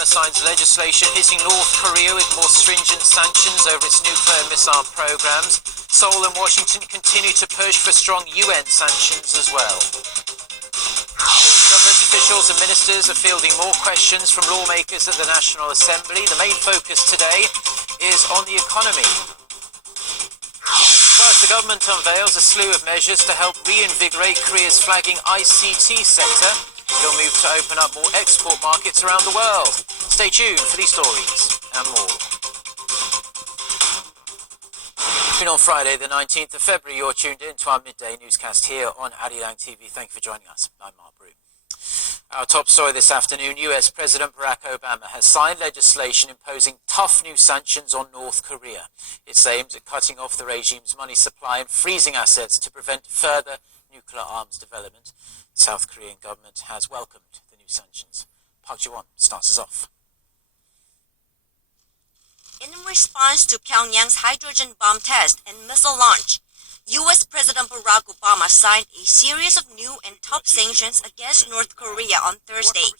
Alabama signs legislation hitting North Korea with more stringent sanctions over its nuclear missile programs. Seoul and Washington continue to push for strong UN sanctions as well. Government officials and ministers are fielding more questions from lawmakers at the National Assembly. The main focus today is on the economy. First, the government unveils a slew of measures to help reinvigorate Korea's flagging ICT sector. It'll move to open up more export markets around the world. Stay tuned for these stories and more. On Friday, the 19th of February, you're tuned in to our midday newscast here on Arirang TV. Thank you for joining us. I'm Mark Brew. Our top story this afternoon, US President Barack Obama has signed legislation imposing tough new sanctions on North Korea. It's aimed at cutting off the regime's money supply and freezing assets to prevent further nuclear arms development. The South Korean government has welcomed the new sanctions. Park Ji-won starts us off. In response to Pyongyang's hydrogen bomb test and missile launch, U.S. President Barack Obama signed a series of new and tough sanctions against North Korea on Thursday.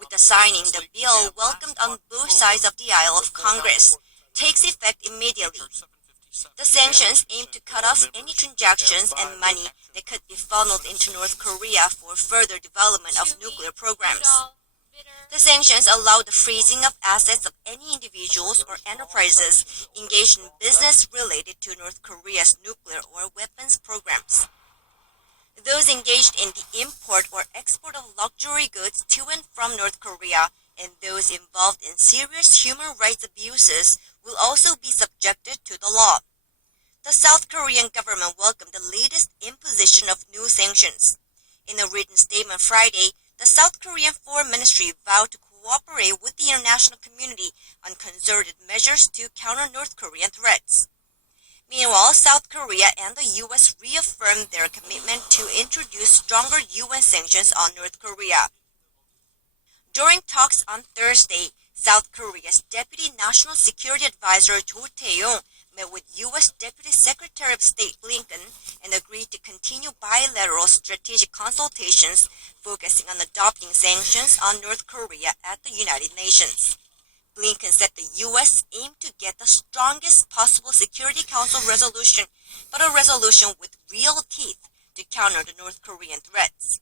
With the signing, the bill, welcomed on both sides of the aisle of Congress, takes effect immediately. The sanctions aim to cut off any transactions and money that could be funneled into North Korea for further development of nuclear programs. The sanctions allow the freezing of assets of any individuals or enterprises engaged in business related to North Korea's nuclear or weapons programs. Those engaged in the import or export of luxury goods to and from North Korea and those involved in serious human rights abuses will also be subjected to the law. The South Korean government welcomed the latest imposition of new sanctions. In a written statement Friday, the South Korean Foreign Ministry vowed to cooperate with the international community on concerted measures to counter North Korean threats. Meanwhile, South Korea and the U.S. reaffirmed their commitment to introduce stronger UN sanctions on North Korea. During talks on Thursday, South Korea's Deputy National Security Advisor Jo Tae-yong met with U.S. Deputy Secretary of State Blinken and agreed to continue bilateral strategic consultations focusing on adopting sanctions on North Korea at the United Nations. Blinken said the U.S. aimed to get the strongest possible Security Council resolution, but a resolution with real teeth to counter the North Korean threats.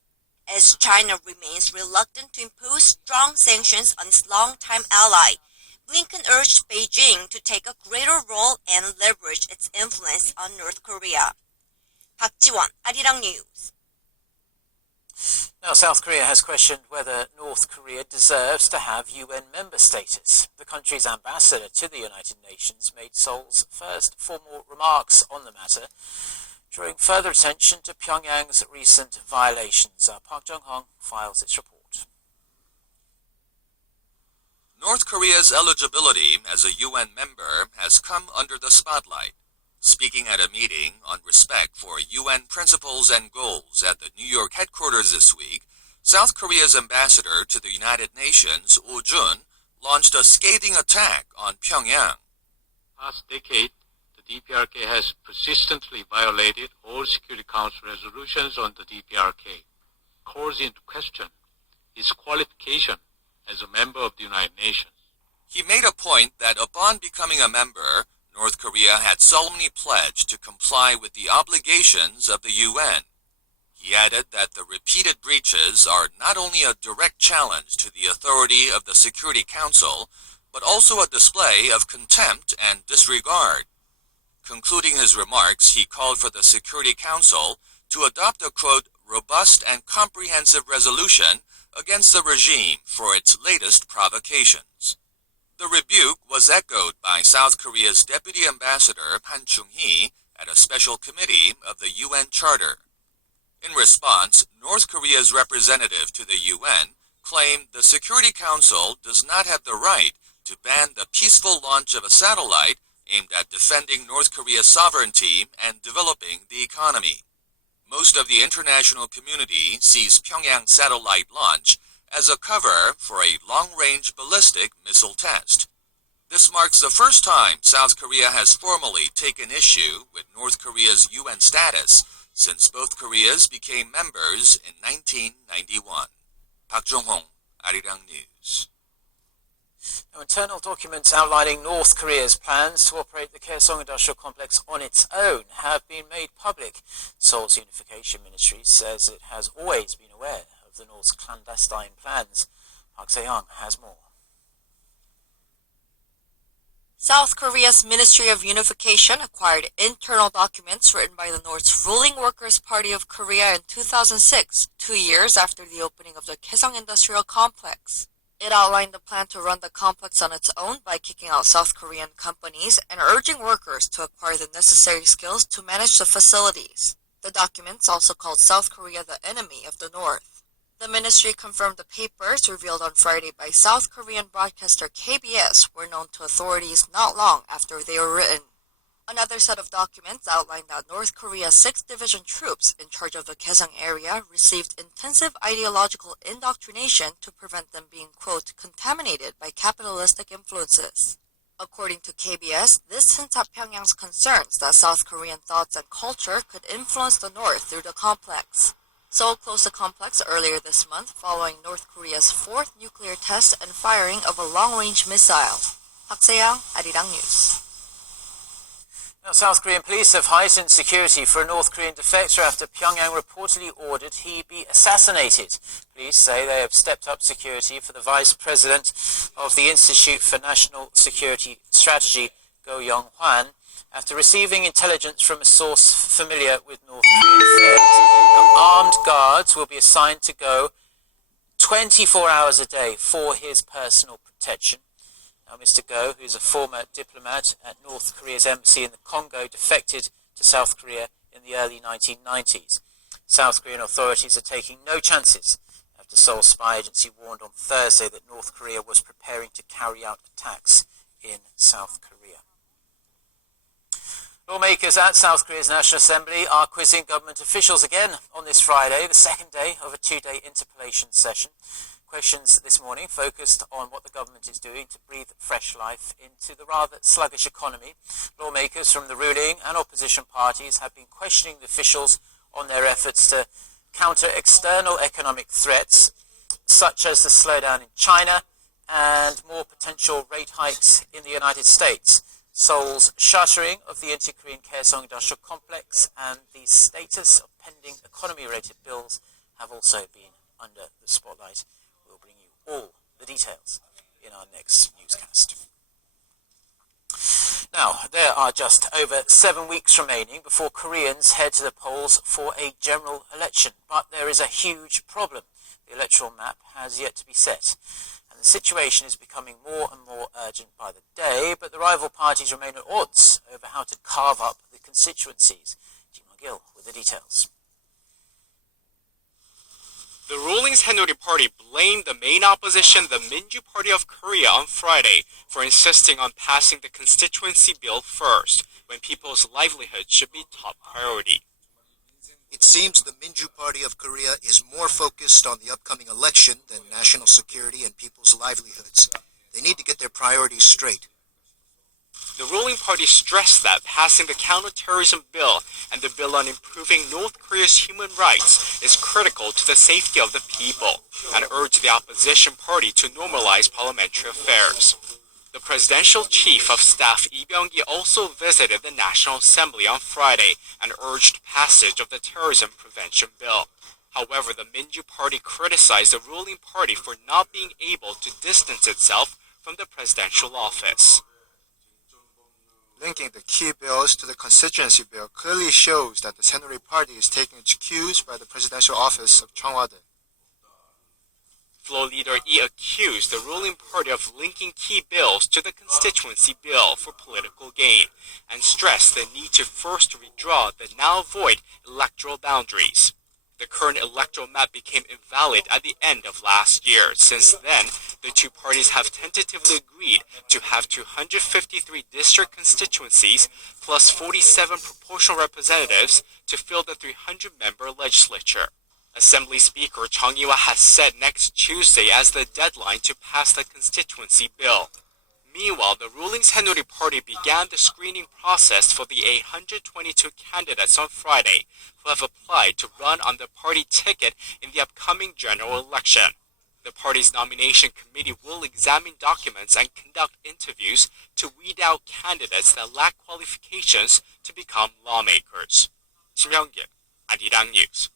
As China remains reluctant to impose strong sanctions on its longtime ally, Blinken urged Beijing to take a greater role and leverage its influence on North Korea. Park Ji-won, Arirang News. Now, South Korea has questioned whether North Korea deserves to have UN member status. The country's ambassador to the United Nations made Seoul's first formal remarks on the matter, drawing further attention to Pyongyang's recent violations. Park Jung-hong files its report. North Korea's eligibility as a UN member has come under the spotlight. Speaking at a meeting on respect for UN principles and goals at the New York headquarters this week, South Korea's ambassador to the United Nations, Oh Jun, launched a scathing attack on Pyongyang. Past decade, the DPRK has persistently violated all Security Council resolutions on the DPRK, calls into question its qualification as a member of the United Nations. He made a point that upon becoming a member, North Korea had solemnly pledged to comply with the obligations of the UN. He added that the repeated breaches are not only a direct challenge to the authority of the Security Council, but also a display of contempt and disregard. Concluding his remarks, he called for the Security Council to adopt a, quote, robust and comprehensive resolution against the regime for its latest provocations. The rebuke was echoed by South Korea's Deputy Ambassador Han Chung-hee at a special committee of the UN Charter. In response, North Korea's representative to the UN claimed the Security Council does not have the right to ban the peaceful launch of a satellite aimed at defending North Korea's sovereignty and developing the economy. Most of the international community sees Pyongyang's satellite launch as a cover for a long-range ballistic missile test. This marks the first time South Korea has formally taken issue with North Korea's UN status since both Koreas became members in 1991. Park Jung-hong, Arirang News. Internal documents outlining North Korea's plans to operate the Kaesong industrial complex on its own have been made public. Seoul's Unification Ministry says it has always been aware of the North's clandestine plans. Park Se-young has more. South Korea's Ministry of Unification acquired internal documents written by the North's ruling Workers' Party of Korea in 2006, 2 years after the opening of the Kaesong industrial complex. It outlined the plan to run the complex on its own by kicking out South Korean companies and urging workers to acquire the necessary skills to manage the facilities. The documents also called South Korea the enemy of the North. The ministry confirmed the papers revealed on Friday by South Korean broadcaster KBS were known to authorities not long after they were written. Another set of documents outlined that North Korea's 6th Division troops in charge of the Kaesong area received intensive ideological indoctrination to prevent them being, quote, contaminated by capitalistic influences. According to KBS, this hints at Pyongyang's concerns that South Korean thoughts and culture could influence the North through the complex. Seoul closed the complex earlier this month following North Korea's 4th nuclear test and firing of a long-range missile. Park Se-young, Arirang News. Now, South Korean police have heightened security for a North Korean defector after Pyongyang reportedly ordered he be assassinated. Police say they have stepped up security for the vice president of the Institute for National Security Strategy, Go Young-hwan, after receiving intelligence from a source familiar with North Korean affairs. Now, armed guards will be assigned to Go 24 hours a day for his personal protection. Now, Mr. Go, who is a former diplomat at North Korea's embassy in the Congo, defected to South Korea in the early 1990s. South Korean authorities are taking no chances after Seoul's spy agency warned on Thursday that North Korea was preparing to carry out attacks in South Korea. Lawmakers at South Korea's National Assembly are quizzing government officials again on this Friday, the second day of a 2-day interpellation session. Questions this morning focused on what the government is doing to breathe fresh life into the rather sluggish economy. Lawmakers from the ruling and opposition parties have been questioning the officials on their efforts to counter external economic threats, such as the slowdown in China and more potential rate hikes in the United States. Seoul's shuttering of the N.Korean Kaesong industrial complex and the status of pending economy-related bills have also been under the spotlight. We'll bring you all the details in our next newscast. Now, there are just over 7 weeks remaining before Koreans head to the polls for a general election. But there is a huge problem. The electoral map has yet to be set. The situation is becoming more and more urgent by the day, but the rival parties remain at odds over how to carve up the constituencies. Jim Gill with the details. The ruling Saenuri Party blamed the main opposition, the Minju Party of Korea, on Friday for insisting on passing the constituency bill first, when people's livelihood should be top priority. It seems the Minju Party of Korea is more focused on the upcoming election than national security and people's livelihoods. They need to get their priorities straight. The ruling party stressed that passing the counterterrorism bill and the bill on improving North Korea's human rights is critical to the safety of the people, and urged the opposition party to normalize parliamentary affairs. The presidential chief of staff Lee Byung-gi also visited the National Assembly on Friday and urged passage of the terrorism prevention bill. However, the Minju Party criticized the ruling party for not being able to distance itself from the presidential office. Linking the key bills to the constituency bill clearly shows that the Saenuri Party is taking its cues by the presidential office of Cheongwade. Floor leader Lee accused the ruling party of linking key bills to the constituency bill for political gain, and stressed the need to first redraw the now void electoral boundaries. The current electoral map became invalid at the end of last year. Since then, the two parties have tentatively agreed to have 253 district constituencies plus 47 proportional representatives to fill the 300-member legislature. Assembly Speaker Chung Lee-hwa has set next Tuesday as the deadline to pass the constituency bill. Meanwhile, the ruling Saenuri Party began the screening process for the 122 candidates on Friday who have applied to run on the party ticket in the upcoming general election. The party's nomination committee will examine documents and conduct interviews to weed out candidates that lack qualifications to become lawmakers. 심영길, 아리랑 뉴스.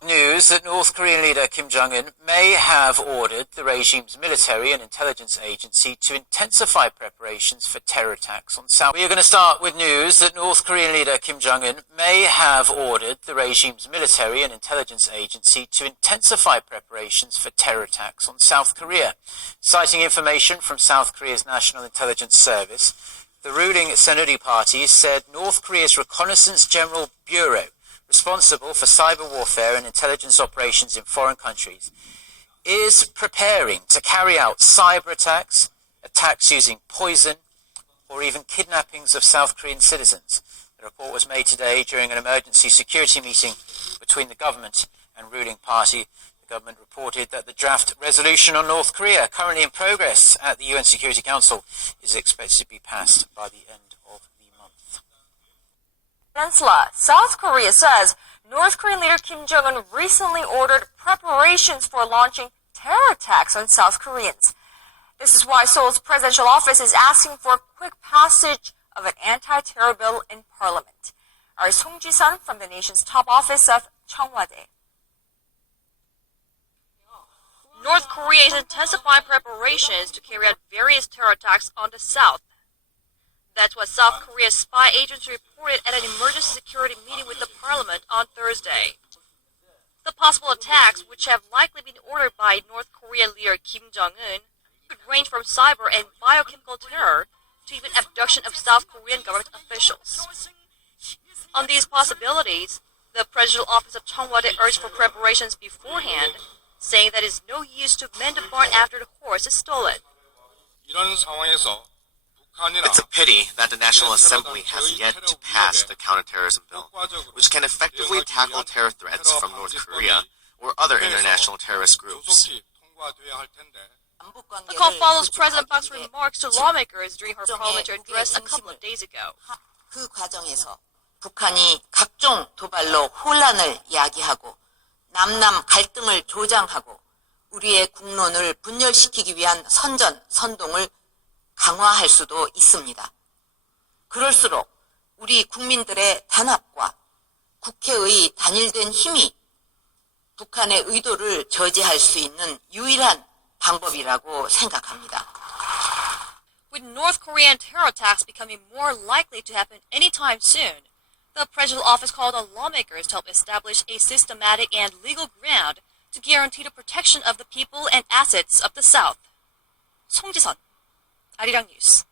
News that North Korean leader Kim Jong-un may have ordered the regime's military and intelligence agency to intensify preparations for terror attacks on South. We are going to start with news that North Korean leader Kim Jong-un may have ordered the regime's military and intelligence agency to intensify preparations for terror attacks on South Korea. Citing information from South Korea's National Intelligence Service, the ruling Saenuri Party said North Korea's Reconnaissance General Bureau, responsible for cyber warfare and intelligence operations in foreign countries, is preparing to carry out cyber attacks, attacks using poison, or even kidnappings of South Korean citizens. The report was made today during an emergency security meeting between the government and ruling party. The government reported that the draft resolution on North Korea, currently in progress at the UN Security Council, is expected to be passed by the end of the month. Peninsula. South Korea says North Korean leader Kim Jong-un recently ordered preparations for launching terror attacks on South Koreans. This is why Seoul's presidential office is asking for a quick passage of an anti-terror bill in parliament. Our Song Ji-sun from the nation's top office of Cheongwade. North Korea is intensifying preparations to carry out various terror attacks on the South. That's what South Korea's spy agency reported at an emergency security meeting with the parliament on Thursday. The possible attacks, which have likely been ordered by North Korean leader Kim Jong-un, could range from cyber and biochemical terror to even abduction of South Korean government officials. On these possibilities, the presidential office of Cheongwade urged for preparations beforehand, saying that it is no use to mend a barn after the horse is stolen. It's a pity that the National Assembly has yet to pass the counterterrorism bill, which can effectively tackle terror threats from North Korea or other international terrorist groups. The call follows President Park's remarks to lawmakers during her parliamentary address a couple of days ago. 그 과정에서 북한이 각종 도발로 혼란을 야기하고 남남 갈등을 조장하고 우리의 국론을 분열시키기 위한 선동을 강화할 수도 있습니다. 그럴수록 우리 국민들의 단합과 국회의 단일된 힘이 북한의 의도를 저지할 수 있는 유일한 방법이라고 생각합니다. With North Korean terror attacks becoming more likely to happen anytime soon, the presidential office called on lawmakers to help establish a systematic and legal ground to guarantee the protection of the people and assets of the South. 송지선, 아리랑 뉴스.